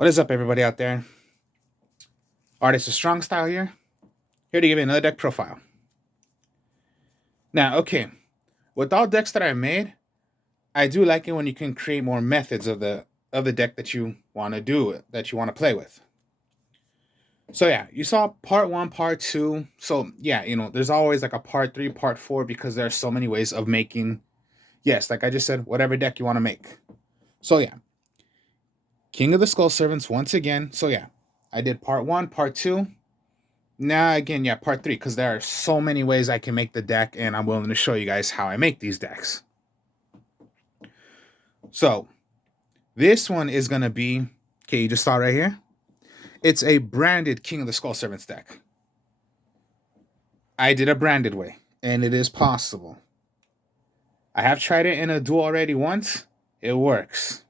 What is up, everybody out there? Artist of Strong Style here to give you another deck profile. Now, okay, with all decks that I made, I do like it when you can create more methods of the deck that you want to do, that you want to play with. So yeah, you saw part one, part two. So yeah, there's always like a part three, part four, because there are so many ways of making, yes, like I just said, whatever deck you want to make. So yeah, King of the Skull Servants once again. So yeah, I did part one, part two. Now again, yeah, part three, because there are so many ways I can make the deck, and I'm willing to show you guys how I make these decks. So this one is gonna be, okay, you just saw right here. It's a branded King of the Skull Servants deck. I did a branded way, and it is possible. I have tried it in a duel already once. It works.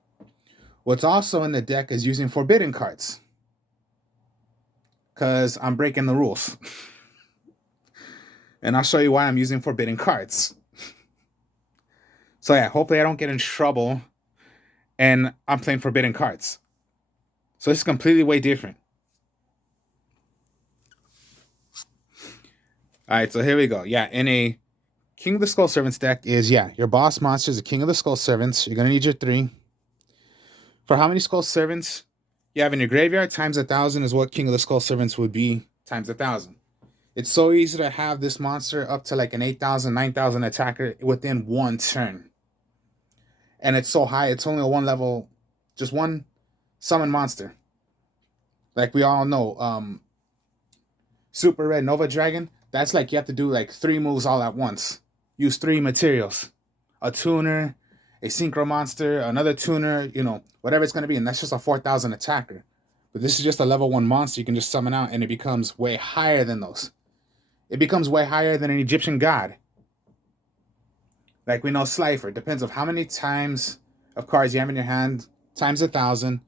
What's also in the deck is using forbidden cards, because I'm breaking the rules. And I'll show you why I'm using forbidden cards. So yeah, hopefully I don't get in trouble and I'm playing forbidden cards. So this is completely way different. All right, so here we go. Yeah, in a King of the Skull Servants deck is, yeah, your boss monster is a King of the Skull Servants. You're going to need your 3. For how many Skull Servants you have in your graveyard, times 1,000 is what King of the Skull Servants would be times 1,000. It's so easy to have this monster up to like an 8,000, 9,000 attacker within one turn. And it's so high, it's only a one level, just one summon monster. Like we all know, Super Red Nova Dragon, that's like you have to do like 3 moves all at once. Use 3 materials. A tuner, a synchro monster, another tuner, whatever it's going to be. And that's just a 4,000 attacker. But this is just a level 1 monster you can just summon out, and it becomes way higher than those. It becomes way higher than an Egyptian god. Like we know Slifer. Depends on how many times of cards you have in your hand, times 1,000.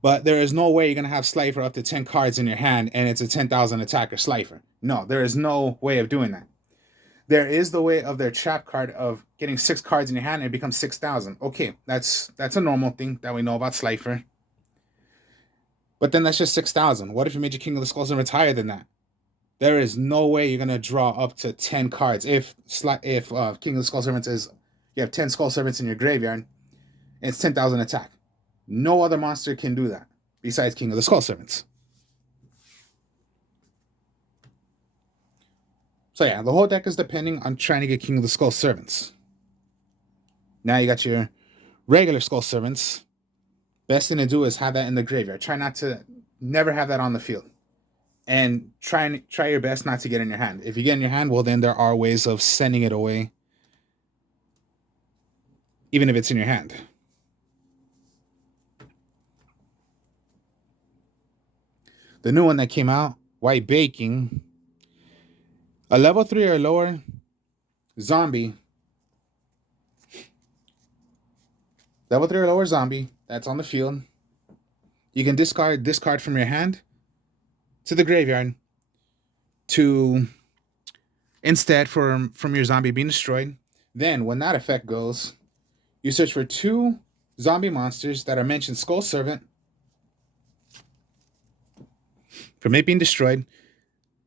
But there is no way you're going to have Slifer up to 10 cards in your hand and it's a 10,000 attacker Slifer. No, there is no way of doing that. There is the way of their trap card of getting 6 cards in your hand and it becomes 6,000. Okay, that's a normal thing that we know about Slifer. But then that's just 6,000. What if you made your King of the Skull Servants higher than that? There is no way you're going to draw up to 10 cards. If King of the Skull Servants is, you have 10 Skull Servants in your graveyard, and it's 10,000 attack. No other monster can do that besides King of the Skull Servants. So yeah, the whole deck is depending on trying to get King of the Skull Servants. Now you got your regular Skull Servants. Best thing to do is have that in the graveyard. Try not to, never have that on the field. And try your best not to get in your hand. If you get in your hand, well, then there are ways of sending it away, even if it's in your hand. The new one that came out, White Baking, a level 3 or lower zombie. Level 3 or lower zombie that's on the field. You can discard this card from your hand to the graveyard to instead from your zombie being destroyed. Then when that effect goes, you search for 2 zombie monsters that are mentioned Skull Servant from it being destroyed.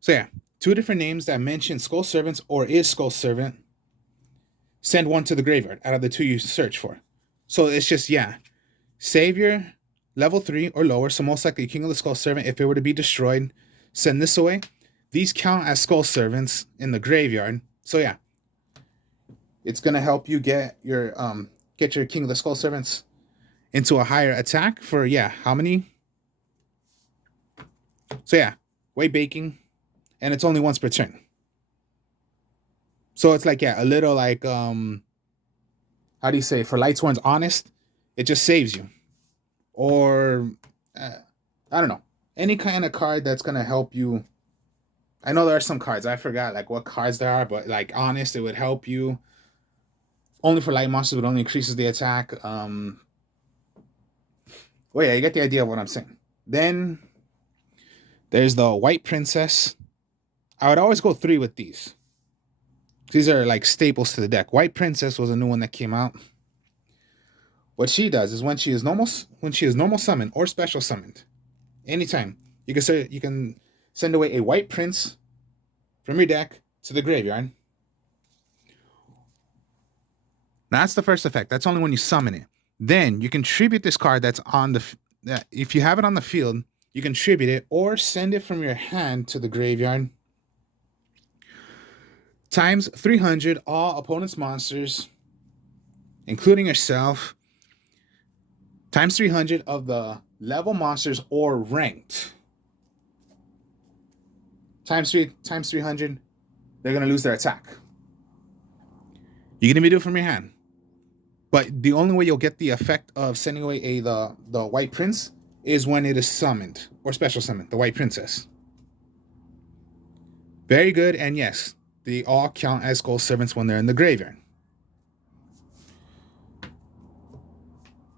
So yeah, 2 different names that mention Skull Servants or is Skull Servant. Send 1 to the graveyard out of the 2 you search for. So it's just, yeah, Savior, level 3 or lower, so most likely King of the Skull Servant. If it were to be destroyed, send this away. These count as Skull Servants in the graveyard. So yeah, it's going to help you get your King of the Skull Servants into a higher attack for, yeah, how many? So yeah, White Baking, and it's only once per turn. So it's like, yeah, a little like, how do you say, for Lightsworn's Honest, it just saves you. Or, I don't know, any kind of card that's going to help you. I know there are some cards, I forgot like what cards there are, but like Honest, it would help you. Only for light monsters, it only increases the attack. Well, yeah, you get the idea of what I'm saying. Then there's the White Princess. I would always go 3 with these. These are like staples to the deck. White Princess was a new one that came out. What she does is when she is normal summoned or special summoned, anytime you can send away a white prince from your deck to the graveyard. That's the first effect. That's only when you summon it. Then you can tribute this card that's on the. If you have it on the field, you can tribute it or send it from your hand to the graveyard. Times 300 all opponent's monsters, including yourself. Times 300 of the level monsters or ranked. Times 300, they're going to lose their attack. You can even do it from your hand. But the only way you'll get the effect of sending away the white prince is when it is summoned or special summoned, the white princess. Very good, and yes, they all count as Skull Servants when they're in the graveyard.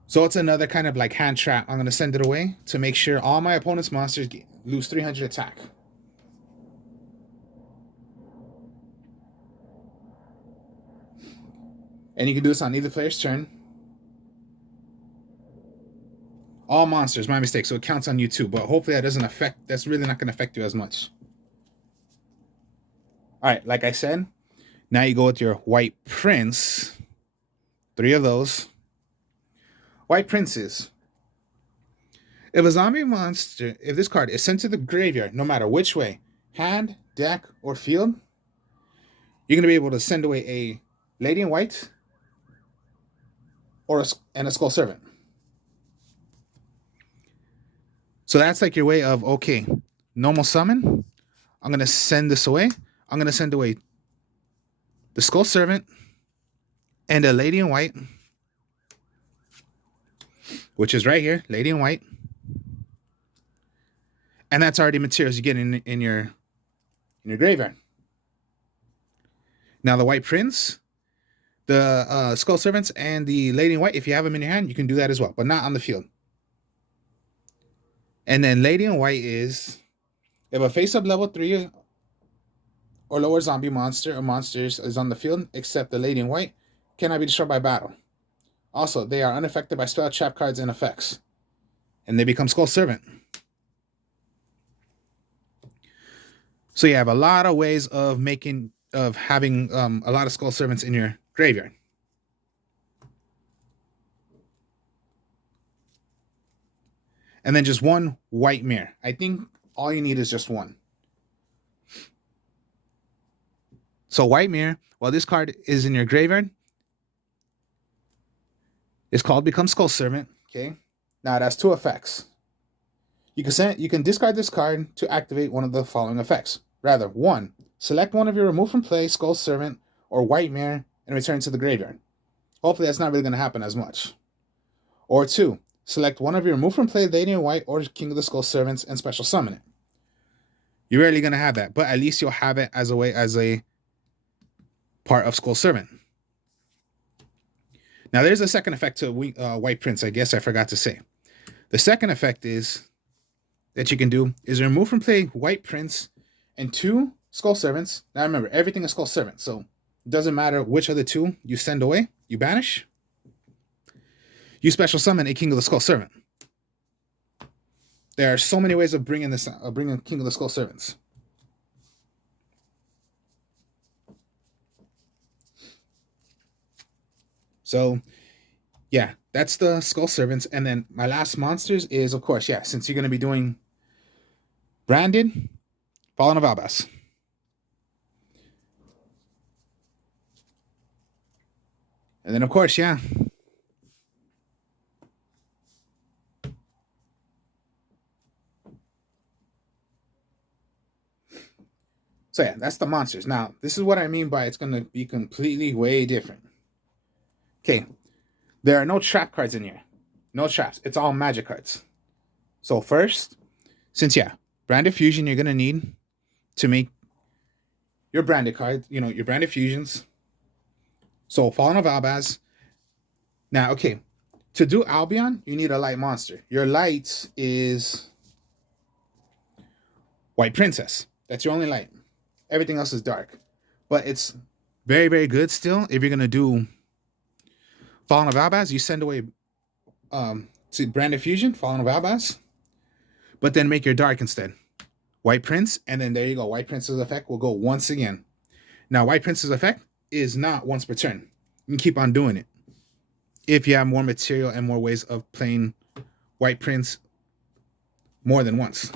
So it's another kind of like hand trap. I'm going to send it away to make sure all my opponent's monsters lose 300 attack. And you can do this on either player's turn. All monsters, my mistake. So it counts on you too. But hopefully that doesn't affect, that's really not going to affect you as much. All right, like I said, now you go with your white prince. 3 of those. White princes. If a zombie monster, if this card is sent to the graveyard, no matter which way, hand, deck, or field, you're going to be able to send away a Lady in White or a Skull Servant. So that's like your way of, okay, normal summon. I'm going to send this away. I'm going to send away the Skull Servant and a Lady in White, which is right here, Lady in White. And that's already materials you get in your graveyard. Now the White Prince, the Skull Servants, and the Lady in White, if you have them in your hand, you can do that as well, but not on the field. And then Lady in White is, if a face-up level 3 or lower zombie monster or monsters is on the field, except the Lady in White, cannot be destroyed by battle. Also, they are unaffected by spell, trap cards, and effects. And they become Skull Servant. So you have a lot of ways of having a lot of Skull Servants in your graveyard. And then just one white mirror. I think all you need is just one. So white mirror, while this card is in your graveyard, it's called Become Skull Servant. Okay. Now it has 2 effects. You can discard this card to activate one of the following effects. Rather, 1, select one of your remove from play Skull Servant or white mirror and return to the graveyard. Hopefully that's not really going to happen as much. Or 2, select one of your remove from play Lady in White or King of the Skull Servants and special summon it. You're rarely going to have that, but at least you'll have it as a part of Skull Servant. Now there's a second effect to White Prince, I guess I forgot to say. The second effect is that you can do is remove from play White Prince and 2 Skull Servants. Now remember, everything is Skull Servant, so it doesn't matter which of the 2 you send away, you banish. You special summon a King of the Skull Servant. There are so many ways of bringing King of the Skull Servants. So, yeah, that's the Skull Servants. And then my last monsters is, of course, yeah, since you're going to be doing Branded, Fallen of Albaz. And then, of course, yeah. So, yeah, that's the monsters. Now, this is what I mean by it's going to be completely way different. Okay, there are no trap cards in here. No traps. It's all magic cards. So first, since, yeah, Branded Fusion you're going to need to make your branded card, your branded fusions. So Fallen of Albaz. Now, okay, to do Albion, you need a light monster. Your light is White Princess. That's your only light. Everything else is dark. But it's very, very good still. If you're going to do Fallen of Albaz, you send away to Branded Fusion, Fallen of Albaz, but then make your dark instead. White Prince, and then there you go. White Prince's effect will go once again. Now, White Prince's effect is not once per turn. You can keep on doing it if you have more material and more ways of playing White Prince more than once.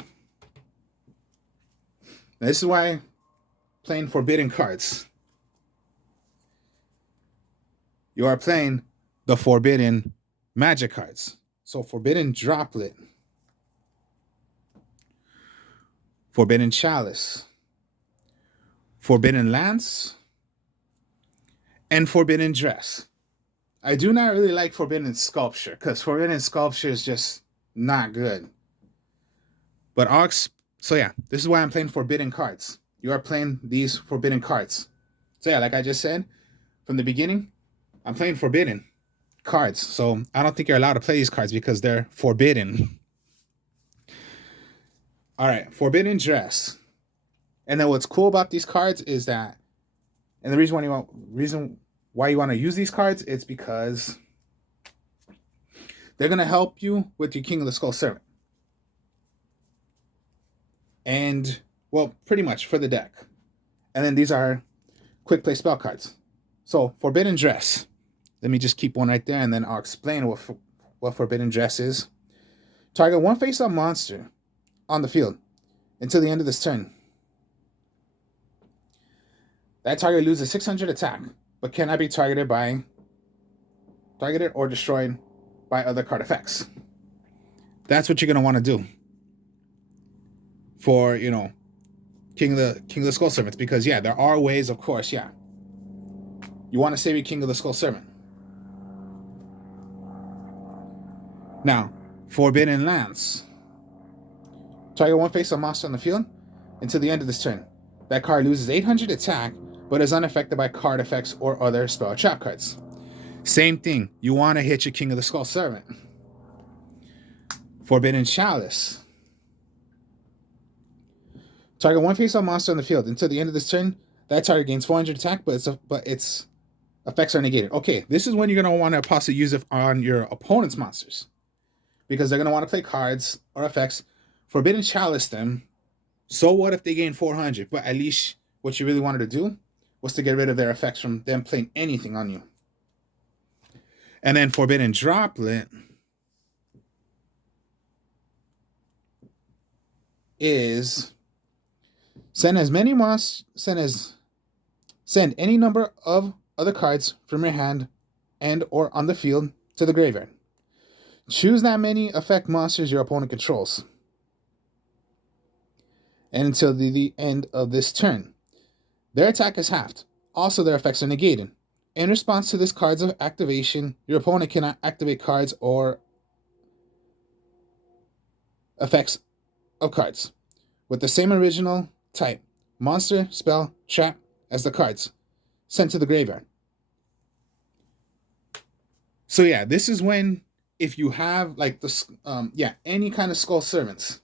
Now, this is why playing forbidden cards. You are playing the forbidden magic cards. So Forbidden Droplet, Forbidden Chalice, Forbidden Lance, and Forbidden Dress. I do not really like Forbidden Sculpture because Forbidden Sculpture is just not good. But so yeah, this is why I'm playing forbidden cards. You are playing these forbidden cards. So yeah, like I just said from the beginning, I'm playing forbidden cards. So I don't think you're allowed to play these cards because they're forbidden. All right, Forbidden Dress. And then what's cool about these cards is that, and the reason why you want to use these cards is because they're going to help you with your King of the Skull Servant. And, well, pretty much for the deck. And then these are quick play spell cards. So, Forbidden Dress. Let me just keep one right there, and then I'll explain what Forbidden Dress is. Target one face-up monster on the field until the end of this turn. That target loses 600 attack, but cannot be targeted or destroyed by other card effects. That's what you're going to want to do for, King of the Skull Servants, because yeah, there are ways, of course, yeah. You want to save your King of the Skull Servant. Now, Forbidden Lance. Target one face-up monster on the field until the end of this turn. That card loses 800 attack, but is unaffected by card effects or other spell trap cards. Same thing. You want to hit your King of the Skull Servant. Forbidden Chalice. Target one face-up monster on the field until the end of this turn. That target gains 400 attack, but its effects are negated. Okay, this is when you're going to want to possibly use it on your opponent's monsters, because they're going to want to play cards or effects. Forbidden Chalice them. So what if they gain 400? But at least what you really wanted to do was to get rid of their effects from them playing anything on you. And then Forbidden Droplet is send any number of other cards from your hand and or on the field to the graveyard. Choose that many effect monsters your opponent controls. And until the end of this turn. Their attack is halved. Also, their effects are negated. In response to this card's activation, your opponent cannot activate cards or effects of cards with the same original type, monster, spell, trap, as the cards sent to the graveyard. So yeah, this is when, if you have like any kind of Skull Servants,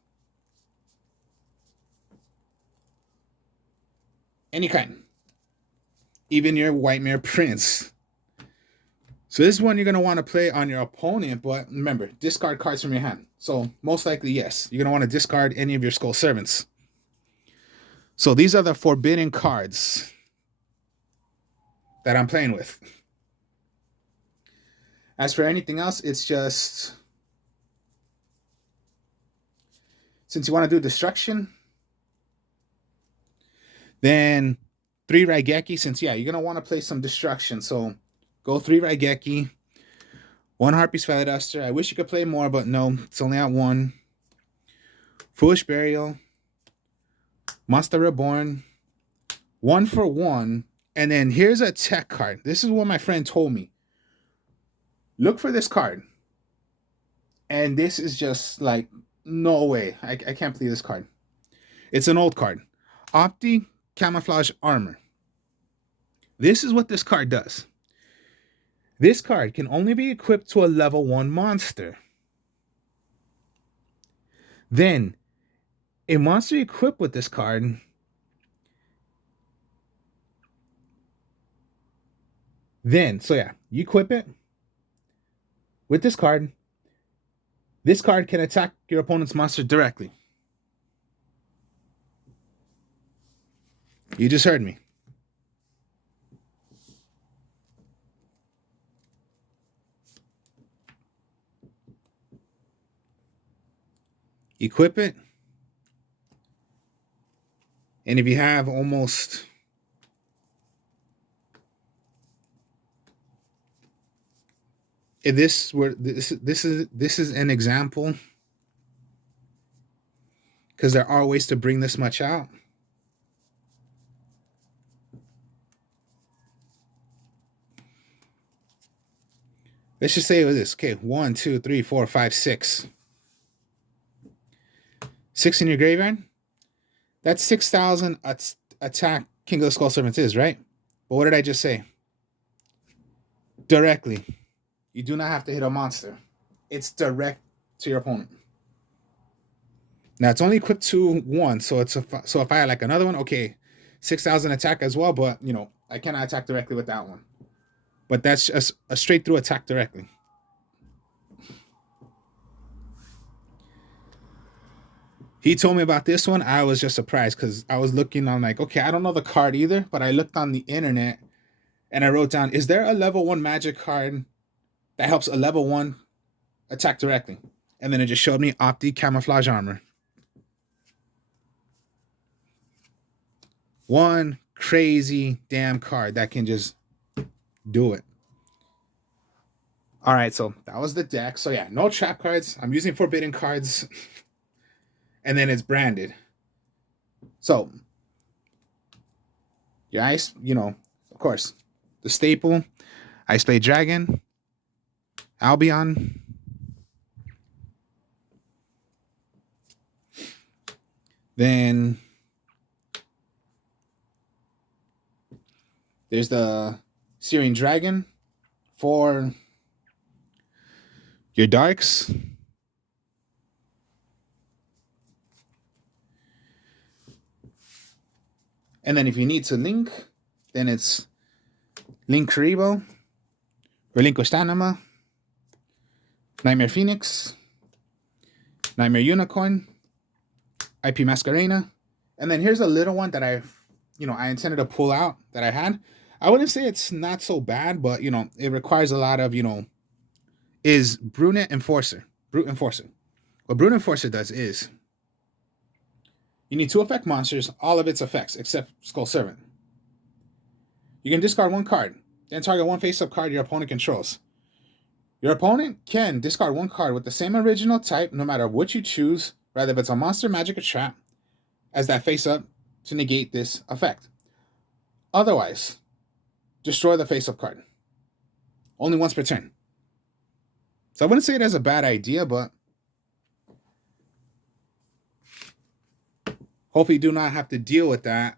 any kind, even your Whitemare Prince. So this is one you're going to want to play on your opponent, but remember, discard cards from your hand. So most likely, yes, you're going to want to discard any of your Skull Servants. So these are the forbidden cards that I'm playing with. As for anything else, it's just, since you want to do destruction, then 3 Raigeki, since yeah, you're going to want to play some destruction. So go 3 Raigeki, 1 Harpy's Feather Duster. I wish you could play more, but no, it's only at 1. Foolish Burial, Monster Reborn, 1 for 1. And then here's a tech card. This is what my friend told me. Look for this card. And this is just like, no way. I can't believe this card. It's an old card. Opti Camouflage Armor. This is what this card does. This card can only be equipped to a level 1 monster. Then, a monster equipped with this card so yeah, you equip it with this card, This card can attack your opponent's monster directly. You just heard me. Equip it. And if you have almost... If this were... This is an example. Because there are ways to bring this much out. Let's just say it was this. Okay, 1, 2, 3, 4, 5, 6. 6 in your graveyard. That's 6,000 attack King of the Skull Servants is, right? But what did I just say? Directly. You do not have to hit a monster. It's direct to your opponent. Now it's only equipped to 1, so it's so if I had like another one, okay, 6,000 attack as well, but you know I cannot attack directly with that one. But that's just a straight through attack directly. He told me about this one. I was just surprised because I was looking on like, okay, I don't know the card either, but I looked on the internet and I wrote down, is there a level 1 magic card that helps a level 1 attack directly? And then it just showed me Opti Camouflage Armor. One crazy damn card that can just do it. All right, so that was the deck. So yeah, no trap cards. I'm using forbidden cards. And then it's branded. So, yeah, ice, you know, of course, the staple, Ice Blade Dragon, Albion, then there's the Syrian Dragon for your darks. And then if you need to link, then it's Link Karibo, Relinquish Anima, Nightmare Phoenix, Nightmare Unicorn, IP Masquerena. And then here's a little one that I intended to pull out that I had. I wouldn't say it's not so bad, but, you know, it requires a lot of, you know, is Brute Enforcer. Brute Enforcer. What Brute Enforcer does is you need 2 effect monsters, all of its effects, except Skull Servant. You can discard 1 card, then target 1 face-up card your opponent controls. Your opponent can discard 1 card with the same original type, no matter what you choose, rather if it's a monster, magic, or trap, as that face-up to negate this effect. Otherwise, destroy the face-up card. Only once per turn. So I wouldn't say it as a bad idea, but hopefully you do not have to deal with that.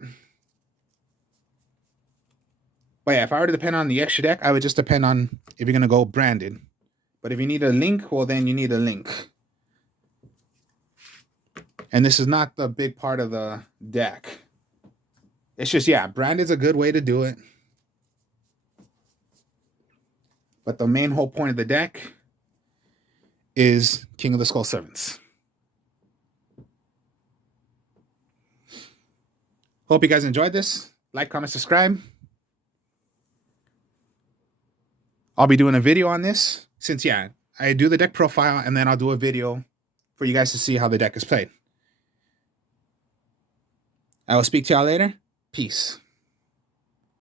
But yeah, if I were to depend on the extra deck, I would just depend on if you're going to go branded. But if you need a link, well, then you need a link. And this is not the big part of the deck. It's just, yeah, branded's a good way to do it. But the main whole point of the deck is King of the Skull Servants. Hope you guys enjoyed this. Like, comment, subscribe. I'll be doing a video on this since, yeah, I do the deck profile and then I'll do a video for you guys to see how the deck is played. I will speak to y'all later. Peace.